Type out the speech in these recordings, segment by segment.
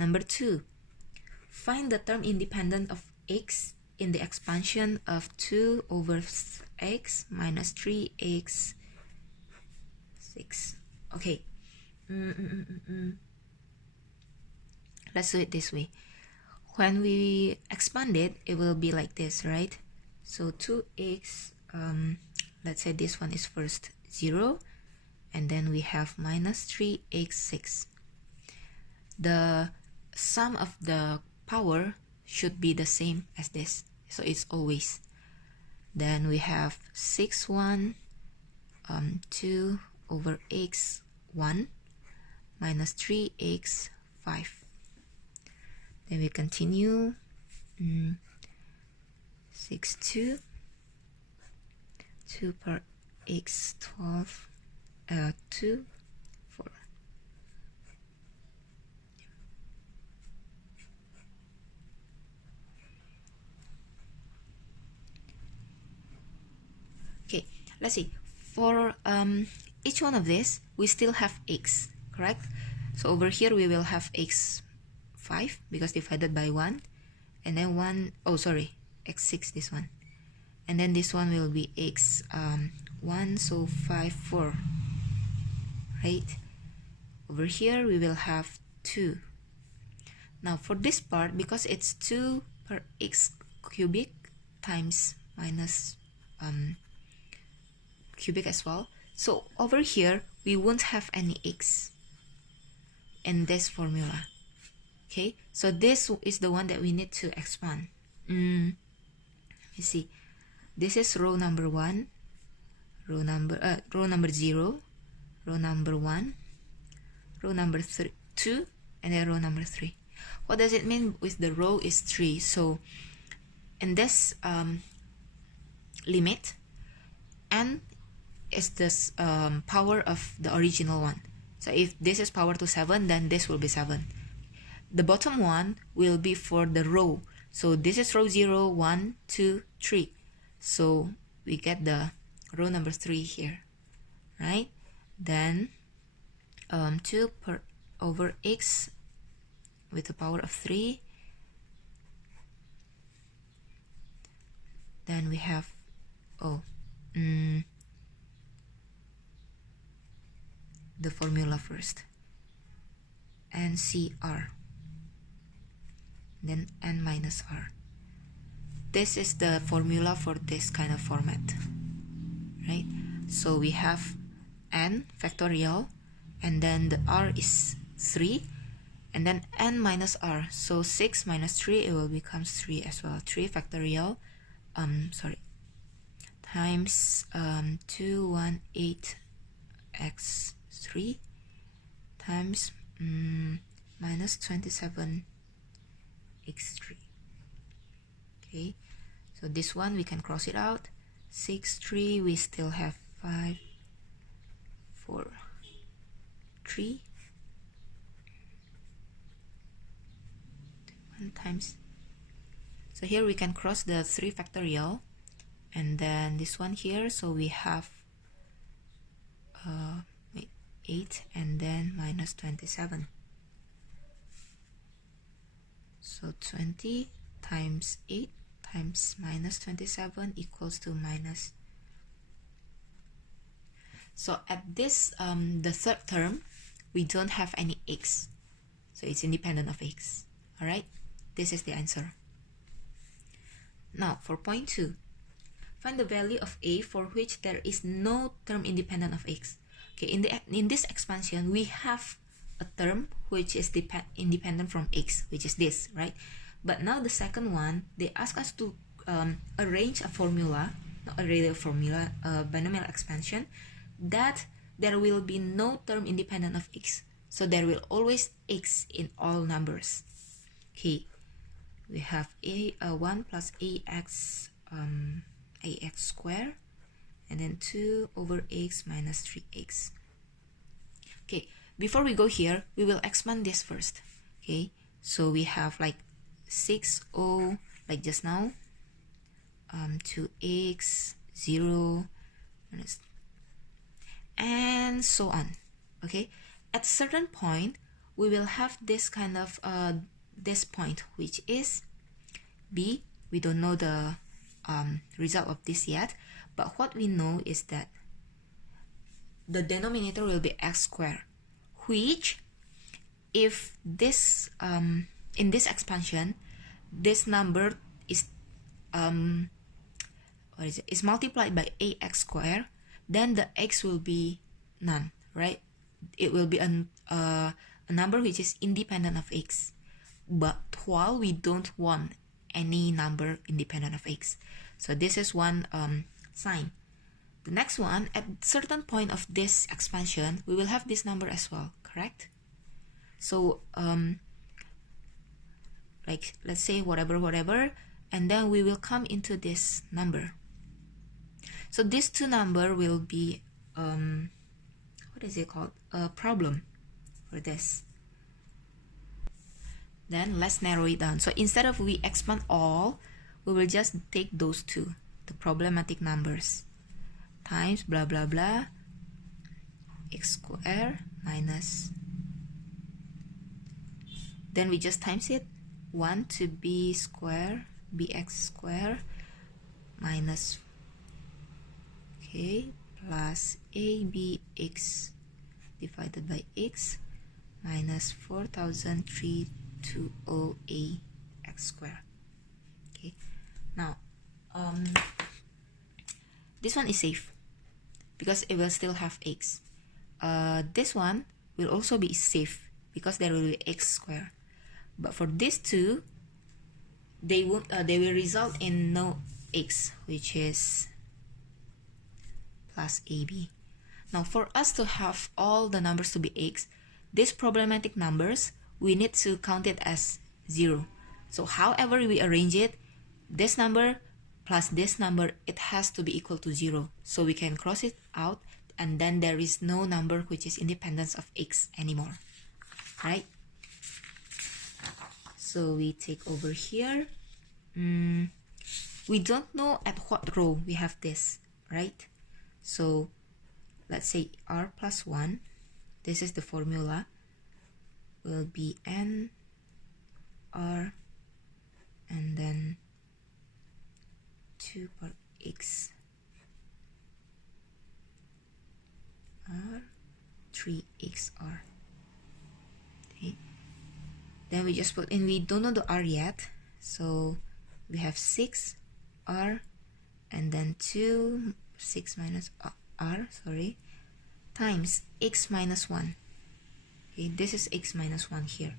Number 2, find the term independent of x in the expansion of 2 over x minus 3x 6. Okay. Let's do it this way. When we expand it, it will be like this, right? So 2x, let's say this one is first 0, and then we have minus 3x6. The sum of the power should be the same as this, so it's always. Then we have 6, 1, 2 over x 1 minus 3x 5. Then we continue. 6, 2, 2 per x 12, 2, 4. Okay, let's see. For each one of this, we still have x, correct? So over here we will have x 5 because divided by 1, and then x6, this one, and then this one will be x 1, so 5, 4, right? Over here we will have 2. Now for this part, because it's 2 per x cubic times minus cubic as well, so over here we won't have any x in this formula. Okay, so this is the one that we need to expand. You see, this is row number 1, row number 0, row number 1, row number 2, and then row number 3. What does it mean with the row is 3? So in this limit, n is this power of the original one. So if this is power to 7, then this will be 7. The bottom one will be for the row. So this is row 0, 1, 2, 3. So we get the row number 3 here, right? Then 2 per over x with the power of 3. Then we have the formula first. NCR. Then n minus r. This is the formula for this kind of format, right? So we have n factorial, and then the r is 3, and then n minus r. So 6 minus 3, it will become 3 as well. 3 factorial, times 218 x 3 times minus 27 x3. Okay, so this one we can cross it out. 6, 3, we still have 5, 4, 3, 1 times. So here we can cross the 3 factorial, and then this one here, so we have 8, and then minus 27. So 20 times 8 times minus 27 equals to minus. So at this, the third term, we don't have any x. So it's independent of x. Alright, this is the answer. Now for point 2, find the value of a for which there is no term independent of x. Okay, in this expansion, we have a term which is independent from x, which is this, right? But now the second one, they ask us to arrange a formula, not a real formula, a binomial expansion, that there will be no term independent of x. So there will always x in all numbers. Okay, we have 1 plus ax squared, and then 2 over x minus 3x. Okay, before we go here, we will expand this first. Okay, so we have like 6o, like just now, 2x, 0, and so on. Okay, at a certain point, we will have this kind of this point, which is b. We don't know the result of this yet, but what we know is that the denominator will be x squared, which if this in this expansion this number is is multiplied by ax squared, then the x will be none, right? It will be a number which is independent of x, but while we don't want any number independent of x, so this is one sign. The next one, at certain point of this expansion, we will have this number as well, correct? So like let's say whatever, and then we will come into this number. So these two number will be what is it called, a problem for this. Then let's narrow it down. So instead of we expand all, we will just take those two, the problematic numbers, times blah blah blah x squared minus, then we just times it, 1 to b squared bx squared minus, okay, plus abx divided by x minus 4320 ax squared. Okay, now this one is safe because it will still have x. This one will also be safe because there will be x squared. But for these two, they will result in no x, which is plus ab. Now for us to have all the numbers to be x, these problematic numbers, we need to count it as 0. So however we arrange it, this number plus this number, it has to be equal to 0. So we can cross it out, and then there is no number which is independent of x anymore, right? So we take over here. We don't know at what row we have this, right? So let's say r plus 1, this is the formula, will be n r and then 2 per x r 3x r. Okay, then we just put in, we don't know the r yet, so we have 6 r and then 2 6 minus r, sorry, times x minus 1. Okay, this is x minus 1 here.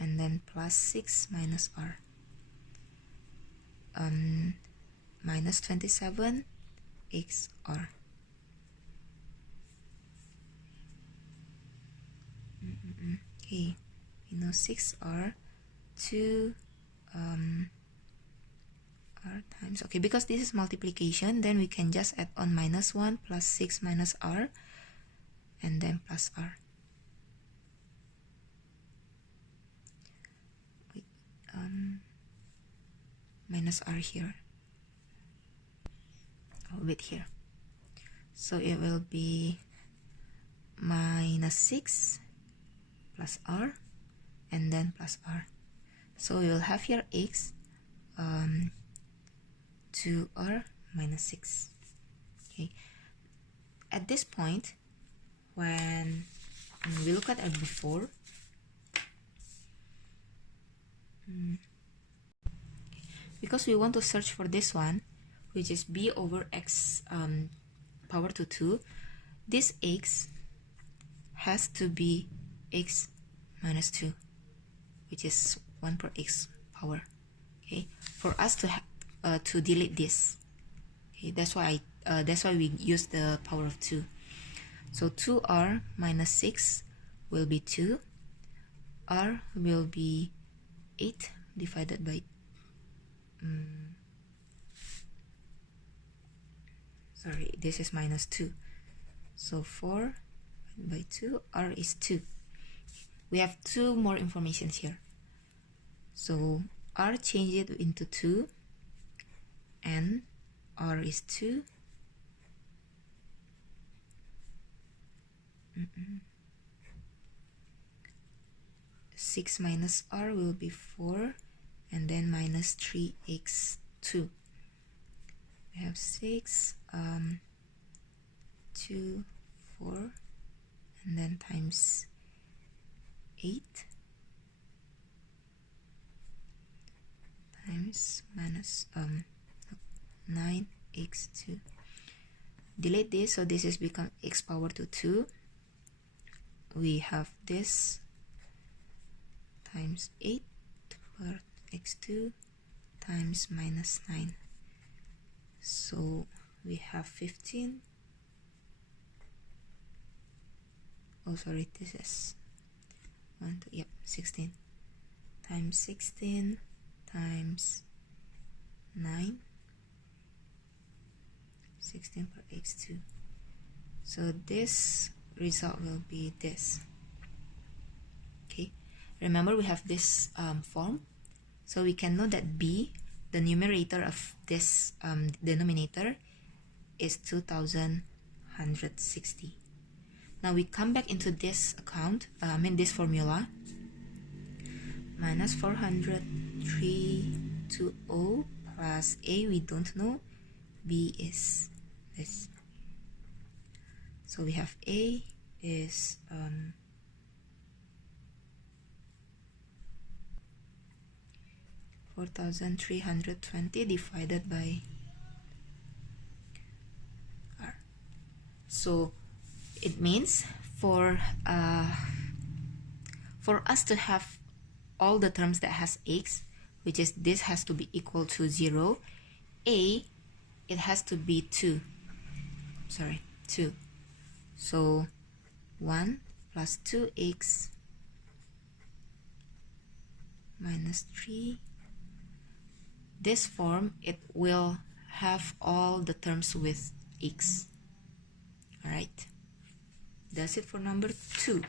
And then plus 6 minus r, minus 27 x r. Okay, you know 6r 2 r times, okay, because this is multiplication, then we can just add on minus 1 plus 6 minus r and then plus r. Wait, minus r here, a bit here, so it will be minus 6 plus r and then plus r. So we will have here x 2r minus 6. Okay, at this point, when we look at it before, because we want to search for this one, which is b over x power to 2, this x has to be x minus 2, which is 1 per x power. Okay, for us to delete this, okay, that's why we use the power of 2. So 2r minus 6 will be 2, r will be 8 divided by sorry, this is minus 2, so 4 by 2, r is 2. We have 2 more informations here, so r change it into 2 and r is 2, 6 minus r will be 4, and then minus 3x2. We have 6, 2, 4, and then times 8 times minus 9x2. Delete this, so this is become x power to 2. We have this times 8 per x2 times minus 9. So we have 15. Oh, sorry, this is 16 times 16 times 9. 16 per x2. So this result will be this. Okay, remember we have this form, so we can know that b, the numerator of this denominator, is 2160. Now we come back into this account, this formula. Minus 40320 plus a, we don't know, b is this. So we have a is 4,320 divided by r. So it means for us to have all the terms that has x, which is this has to be equal to 0, a, it has to be 2. So 1 plus 2x minus 3. This form, it will have all the terms with x. Alright, that's it for number 2.